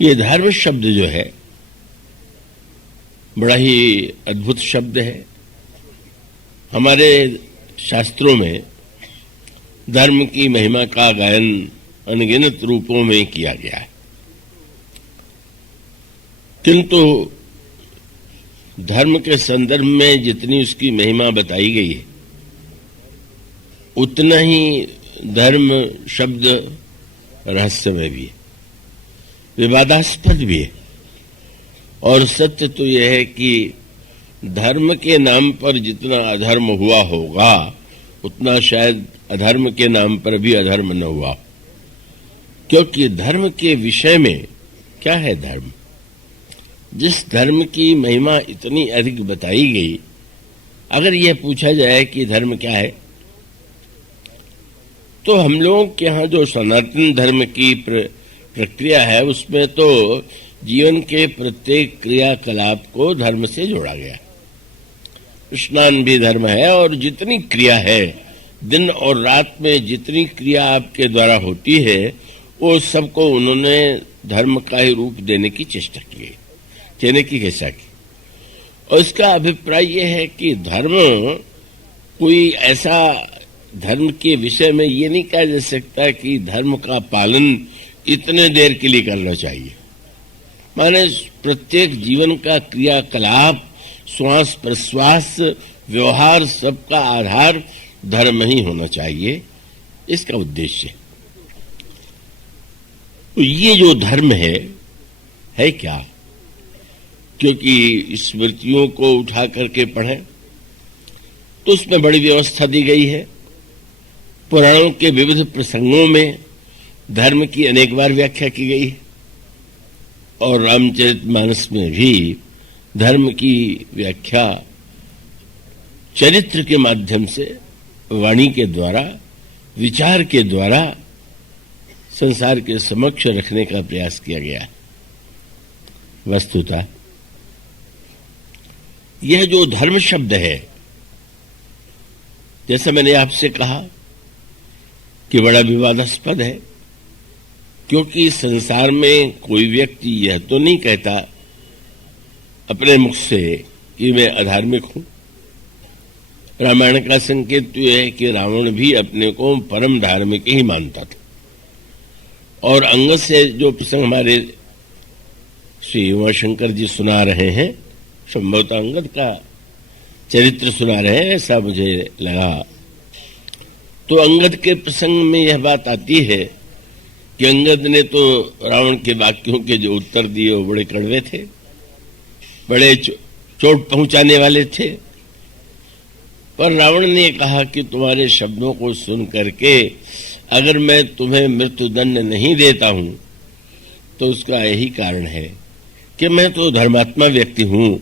ये धर्म शब्द जो है बड़ा ही अद्भुत शब्द है। हमारे शास्त्रों में धर्म की महिमा का गायन अनगिनत रूपों में किया गया है, किंतु धर्म के संदर्भ में जितनी उसकी महिमा बताई गई है उतना ही धर्म शब्द रहस्यमय भी है, विवादास्पद भी है। और सत्य तो यह है कि धर्म के नाम पर जितना अधर्म हुआ होगा उतना शायद अधर्म के नाम पर भी अधर्म न हुआ, क्योंकि धर्म के विषय में क्या है धर्म? जिस धर्म की महिमा इतनी अधिक बताई गई, अगर यह पूछा जाए कि धर्म क्या है, तो हम लोगों के यहाँ जो सनातन धर्म की प्रक्रिया है उसमें तो जीवन के प्रत्येक क्रियाकलाप को धर्म से जोड़ा गया। स्नान भी धर्म है, और जितनी क्रिया है दिन और रात में जितनी क्रिया आपके द्वारा होती है वो सबको उन्होंने धर्म का ही रूप देने की चेष्टा की, कहने की चेष्टा की। और इसका अभिप्राय यह है कि धर्म कोई ऐसा, धर्म के विषय में ये नहीं कहा जा सकता कि धर्म का पालन इतने देर के लिए करना चाहिए। माने प्रत्येक जीवन का क्रियाकलाप, श्वास प्रश्वास, व्यवहार, सबका आधार धर्म ही होना चाहिए, इसका उद्देश्य। तो ये जो धर्म है क्या? क्योंकि स्मृतियों को उठा करके पढ़ें तो उसमें बड़ी व्यवस्था दी गई है। पुराणों के विविध प्रसंगों में धर्म की अनेक बार व्याख्या की गई है, और रामचरितमानस में भी धर्म की व्याख्या चरित्र के माध्यम से, वाणी के द्वारा, विचार के द्वारा संसार के समक्ष रखने का प्रयास किया गया है। वस्तुतः यह जो धर्म शब्द है, जैसा मैंने आपसे कहा कि बड़ा विवादास्पद है, क्योंकि संसार में कोई व्यक्ति यह तो नहीं कहता अपने मुख से कि मैं अधार्मिक हूं। रामायण का संकेत तो यह है कि रावण भी अपने को परम धार्मिक ही मानता था। और अंगद से जो प्रसंग हमारे श्री उमाशंकर जी सुना रहे हैं, संभवतः अंगद का चरित्र सुना रहे हैं ऐसा मुझे लगा। तो अंगद के प्रसंग में यह बात आती है कि अंगद ने तो रावण के वाक्यों के जो उत्तर दिए वो बड़े कड़वे थे, बड़े चोट पहुंचाने वाले थे। पर रावण ने कहा कि तुम्हारे शब्दों को सुन करके अगर मैं तुम्हें मृत्युदंड नहीं देता हूं तो उसका यही कारण है कि मैं तो धर्मात्मा व्यक्ति हूं,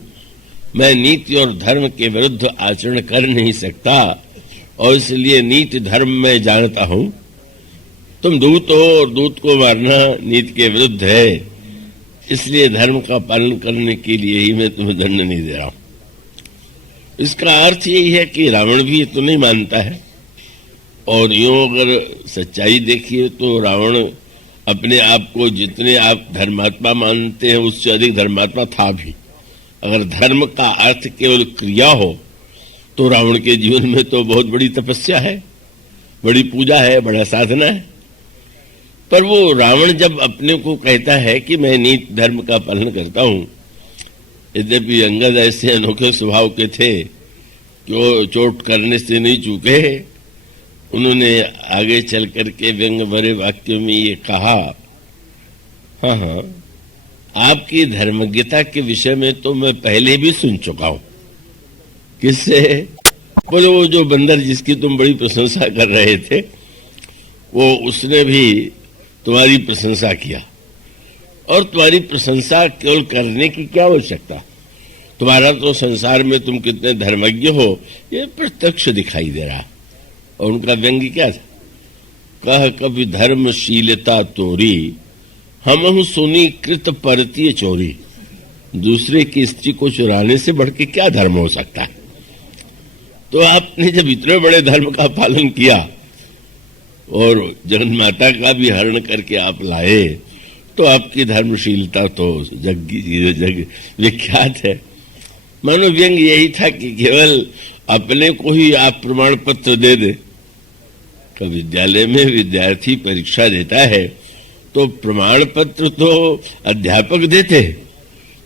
मैं नीति और धर्म के विरुद्ध आचरण कर नहीं सकता, और इसलिए नीति धर्म में जानता हूं। तुम दूत हो और दूत को मारना नीति के विरुद्ध है, इसलिए धर्म का पालन करने के लिए ही मैं तुम्हें दंड नहीं दे रहा हूं। इसका अर्थ यही है कि रावण भी ये तो नहीं मानता है। और यूं अगर सच्चाई देखिए तो रावण अपने आप को जितने आप धर्मात्मा मानते हैं उससे अधिक धर्मात्मा था भी। अगर धर्म का अर्थ केवल क्रिया हो तो रावण के जीवन में तो बहुत बड़ी तपस्या है, बड़ी पूजा है, बड़ा साधना है। पर वो रावण जब अपने को कहता है कि मैं नीति धर्म का पालन करता हूं, यद्यपि अंगद ऐसे अनोखे स्वभाव के थे कि वो चोट करने से नहीं चूके। उन्होंने आगे चल करके व्यंग भरे वाक्यों में ये कहा, हाँ, आपकी धर्मज्ञता के विषय में तो मैं पहले भी सुन चुका हूं। किससे? बोले वो जो बंदर जिसकी तुम बड़ी प्रशंसा कर रहे थे, वो उसने भी तुम्हारी प्रशंसा किया। और तुम्हारी प्रशंसा केवल करने की क्या आवश्यकता, तुम्हारा तो संसार में तुम कितने धर्मज्ञ हो ये प्रत्यक्ष दिखाई दे रहा। और उनका व्यंग्य क्या था? कह कभी धर्मशीलता तोरी, हमहु सुनी कृत परतीय चोरी। दूसरे की स्त्री को चुराने से बढ़ के क्या धर्म हो सकता है? तो आपने जब इतने बड़े धर्म का पालन किया और जगन माता का भी हरण करके आप लाए, तो आपकी धर्मशीलता तो जग विख्यात है। मानो व्यंग यही था कि केवल अपने को ही आप प्रमाण पत्र दे दे। तो विद्यालय में विद्यार्थी परीक्षा देता है तो प्रमाण पत्र तो अध्यापक देते हैं,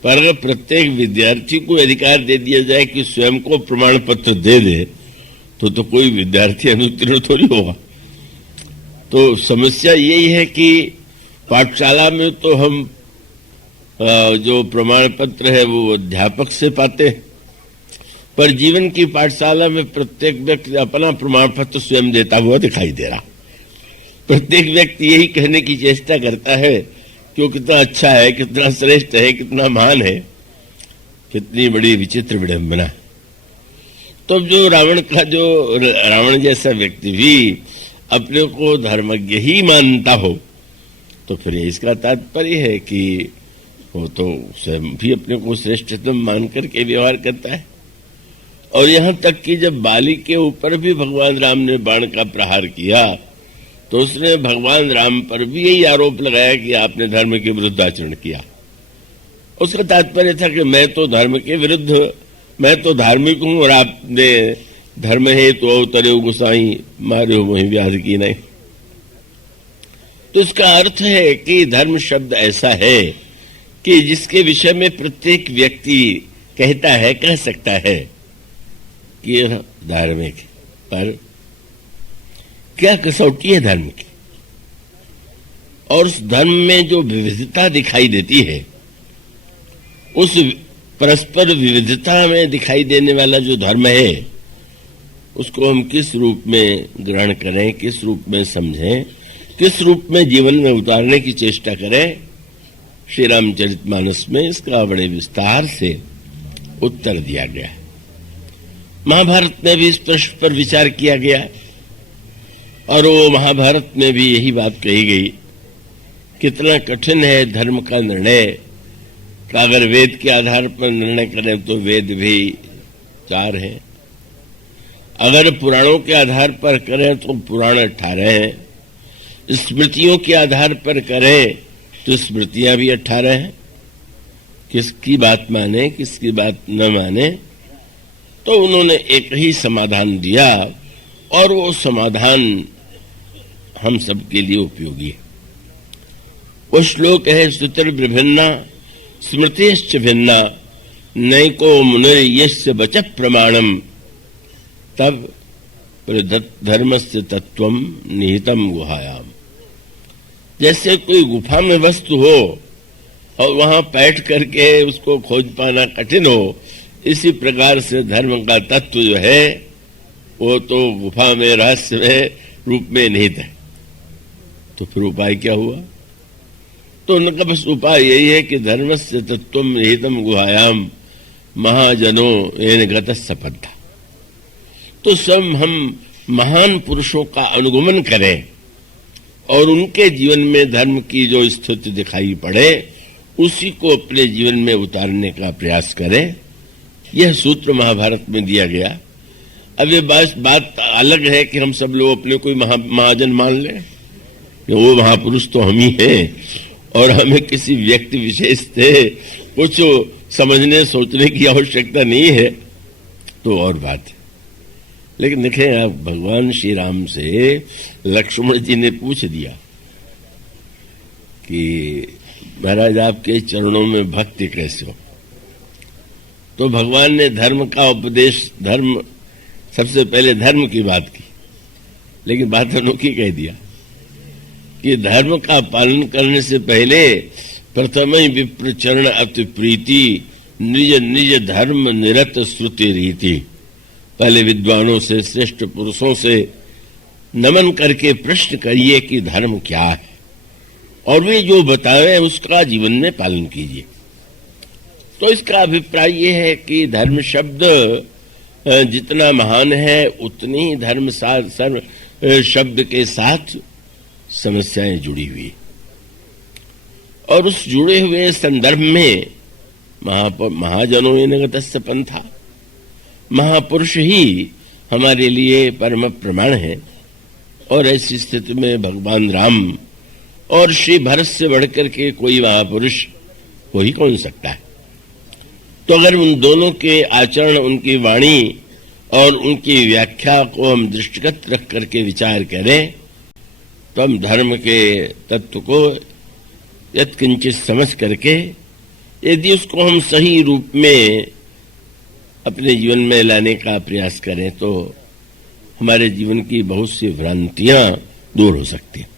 पर अगर प्रत्येक विद्यार्थी को अधिकार दे दिया जाए कि स्वयं को प्रमाण पत्र दे दे तो कोई विद्यार्थी अनुत्तीर्ण थोड़ी होगा। तो समस्या यही है कि पाठशाला में तो हम जो प्रमाण पत्र है वो अध्यापक से पाते हैं, पर जीवन की पाठशाला में प्रत्येक व्यक्ति अपना प्रमाण पत्र स्वयं देता हुआ दिखाई दे रहा। प्रत्येक व्यक्ति यही कहने की चेष्टा करता है कि वो कितना अच्छा है, कितना श्रेष्ठ है, कितना महान है। कितनी बड़ी विचित्र विडंबना। तो जो रावण जैसा व्यक्ति भी अपने को धर्मज्ञ ही मानता हो तो फिर इसका तात्पर्य है कि वो तो स्वयं भी अपने को श्रेष्ठतम मान करके व्यवहार करता है। और यहां तक कि जब बाली के ऊपर भी भगवान राम ने बाण का प्रहार किया तो उसने भगवान राम पर भी यही आरोप लगाया कि आपने धर्म के विरुद्ध आचरण किया। उसका तात्पर्य था कि मैं तो धर्म के विरुद्ध, मैं तो धार्मिक हूं और आपने धर्म है तो अवतरे गुसाई मारे हो वही व्याध की नहीं। तो इसका अर्थ है कि धर्म शब्द ऐसा है कि जिसके विषय में प्रत्येक व्यक्ति कह सकता है कि यह धार्मिक है, पर क्या कसौटी है धर्म की। और उस धर्म में जो विविधता दिखाई देती है, उस परस्पर विविधता में दिखाई देने वाला जो धर्म है उसको हम किस रूप में ग्रहण करें, किस रूप में समझें, किस रूप में जीवन में उतारने की चेष्टा करें। श्री रामचरितमानस में इसका बड़े विस्तार से उत्तर दिया गया है। महाभारत में भी इस प्रश्न पर विचार किया गया है और वो महाभारत में भी यही बात कही गई। कितना कठिन है धर्म का निर्णय का। अगर वेद के आधार पर निर्णय करें तो वेद भी 4 हैं, अगर पुराणों के आधार पर करें तो पुराण 18 हैं, स्मृतियों के आधार पर करें तो स्मृतियां भी 18 हैं। किसकी बात माने, किसकी बात न माने। तो उन्होंने एक ही समाधान दिया और वो समाधान हम सबके लिए उपयोगी है। वो श्लोक है सुतर विभिन्ना स्मृतिश्च भिन्ना नैको मुनिर्यस्य वच प्रमाणम तब धर्मस्य तत्वम निहितम गुहायाम। जैसे कोई गुफा में वस्तु हो और वहां बैठ करके उसको खोज पाना कठिन हो, इसी प्रकार से धर्म का तत्व जो है वो तो गुफा में रहस्यमय रूप में निहित है। तो फिर उपाय क्या हुआ? तो उनका बस उपाय यही है कि धर्मस्य तत्वम निहितम गुहायाम महाजनो येन गतस्य पन्था। तो सब हम महान पुरुषों का अनुगमन करें और उनके जीवन में धर्म की जो स्थिति दिखाई पड़े उसी को अपने जीवन में उतारने का प्रयास करें। यह सूत्र महाभारत में दिया गया। अब ये बात अलग है कि हम सब लोग अपने कोई महाजन मान लें, वो महापुरुष तो हम ही हैं और हमें किसी व्यक्ति विशेष से कुछ समझने सोचने की आवश्यकता नहीं है, तो और बात है। लेकिन देखें, आप भगवान श्री राम से लक्ष्मण जी ने पूछ दिया कि महाराज आपके चरणों में भक्ति कैसे हो। तो भगवान ने धर्म का उपदेश, धर्म सबसे पहले धर्म की बात की, लेकिन बात अनोखी कह दिया कि धर्म का पालन करने से पहले प्रथम ही विप्र चरण अति प्रीति निज निज धर्म निरत श्रुति रीति। पहले विद्वानों से, श्रेष्ठ पुरुषों से नमन करके प्रश्न करिए कि धर्म क्या है और वे जो बताए उसका जीवन में पालन कीजिए। तो इसका अभिप्राय ये है कि धर्म शब्द जितना महान है उतनी ही धर्म शब्द के साथ समस्याएं जुड़ी हुई और उस जुड़े हुए संदर्भ में महाजनों येन गतस्य पन्था, महापुरुष ही हमारे लिए परम प्रमाण है। और ऐसी स्थिति में भगवान राम और श्री भरत से बढ़कर के कोई महापुरुष हो ही कौन सकता है। तो अगर उन दोनों के आचरण, उनकी वाणी और उनकी व्याख्या को हम दृष्टिगत रख करके विचार करें तो हम धर्म के तत्व को यत्किंचित समझ करके यदि उसको हम सही रूप में अपने जीवन में लाने का प्रयास करें तो हमारे जीवन की बहुत सी भ्रांतियां दूर हो सकती हैं।